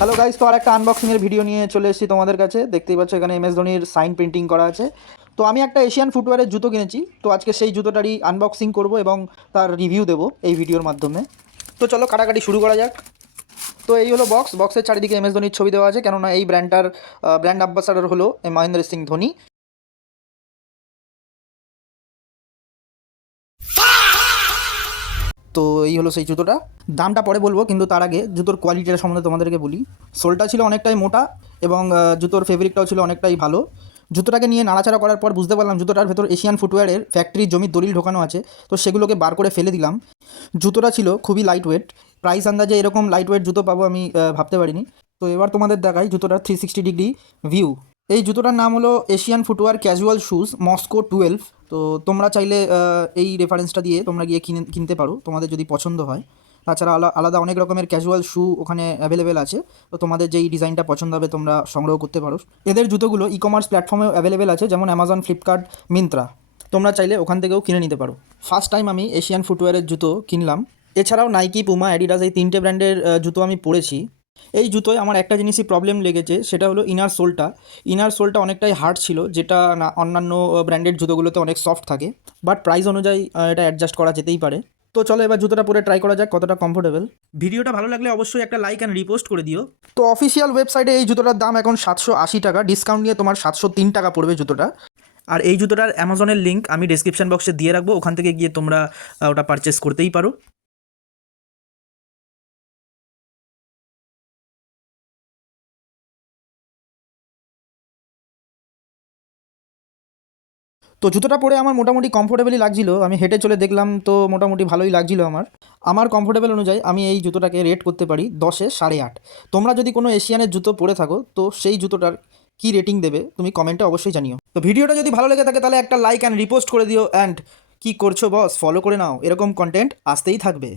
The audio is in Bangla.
হ্যালো গাইস, তো আর একটা আনবক্সিংয়ের ভিডিও নিয়ে চলে এসেছি তোমাদের কাছে। দেখতেই পাচ্ছ এখানে MS ধোনির সাইন প্রিন্টিং করা আছে। তো আমি একটা এশিয়ান ফুটওয়্যারের জুতো কিনেছি, তো আজকে সেই জুতোটারই আনবক্সিং করব এবং তার রিভিউ দেবো এই ভিডিওর মাধ্যমে। তো চলো কাটাকাটি শুরু করা যাক। তো এই হলো বক্সের চারিদিকে MS ধোনির ছবি দেওয়া আছে, কেননা এই ব্র্যান্ডটার ব্র্যান্ড অ্যাম্বাসাডর হলো মহেন্দ্র সিং ধোনি। তো এই হলো সেই জুতোটা। দামটা পরে বলবো, কিন্তু তার আগে জুতোর কোয়ালিটিটা সম্বন্ধে তোমাদেরকে বলি। সোলটা ছিল অনেকটাই মোটা এবং জুতোর ফেব্রিকটাও ছিল অনেকটাই ভালো। জুতোটাকে নিয়ে নাড়াচাড়া করার পর বুঝতে পারলাম জুতোটার ভেতর এশিয়ান ফুটওয়্যারের ফ্যাক্টরির জমির দলিল ঢোকানো আছে। তো সেগুলোকে বার করে ফেলে দিলাম। জুতোটা ছিল খুবই লাইট ওয়েট। প্রাইস আন্দাজে এরকম লাইট ওয়েট জুতো পাবো আমি ভাবতে পারিনি। তো এবার তোমাদের দেখাই জুতোটার 360 ডিগ্রি ভিউ। এই জুতোটার নাম হলো Asian footwear casual shoes Moscow 12। তো তোমরা চাইলে এই রেফারেন্সটা দিয়ে তোমরা গিয়ে কিনতে পারো তোমাদের যদি পছন্দ হয়। তাছাড়া আলাদা অনেক রকমের ক্যাজুয়াল শু ওখানে অ্যাভেলেবেল আছে। তো তোমাদের যেই ডিজাইনটা পছন্দ হবে তোমরা সংগ্রহ করতে পারো। এদের জুতোগুলো ই কমার্স প্ল্যাটফর্মেও অ্যাভেলেবেল আছে, যেমন অ্যামাজন, ফ্লিপকার্ট, মিন্ত্রা। তোমরা চাইলে ওখান থেকেও কিনে নিতে পারো। ফার্স্ট টাইম আমি এশিয়ান ফুটওয়্যারের জুতো কিনলাম। এছাড়াও নাইকি, পুমা, অ্যাডিডাস এই তিনটে ব্র্যান্ডের জুতো আমি পরেছি। এই জুতোয় আমার একটা জিনিসই প্রবলেম লেগেছে, সেটা হলো ইনার সোলটা অনেকটাই হার্ড ছিল, যেটা না অন্যান্য ব্র্যান্ডেড জুতোগুলোতে অনেক সফট থাকে। বাট প্রাইস অনুযায়ী এটা অ্যাডজাস্ট করা যেতেই পারে। তো চলো এবার জুতোটা পরে ট্রাই করা যাক কতটা কমফোর্টেবল। ভিডিওটা ভালো লাগলে অবশ্যই একটা লাইক অ্যান্ড রিপোস্ট করে দিও। তো অফিসিয়াল ওয়েবসাইটে এই জুতোটার দাম এখন 780 টাকা, ডিসকাউন্ট নিয়ে তোমার 703 টাকা পড়বে জুতোটা। আর এই জুতোটার অ্যামাজনের লিঙ্ক আমি ডেসক্রিপশন বক্সে দিয়ে রাখবো, ওখান থেকে গিয়ে তোমরা ওটা পারচেস করতেই পারো। তো জুতোটা পরে আমার মোটামুটি কমফোর্টেবলই লাগছিল। আমি হেঁটে চলে দেখলাম, তো মোটামুটি ভালোই লাগছিল আমার কমফোর্টেবল অনুযায়ী আমি এই জুতোটাকে রেট করতে পারি 10-এ 8.5। তোমরা যদি কোনো এশিয়ানের জুতো পরে থাকো, তো সেই জুতোটার কী রেটিং দেবে তুমি কমেন্টে অবশ্যই জানিও। তো ভিডিওটা যদি ভালো লেগে থাকে তাহলে একটা লাইক অ্যান্ড রিপোস্ট করে দিও। অ্যান্ড কী করছো বস, ফলো করে নাও, এরকম কন্টেন্ট আসতেই থাকবে।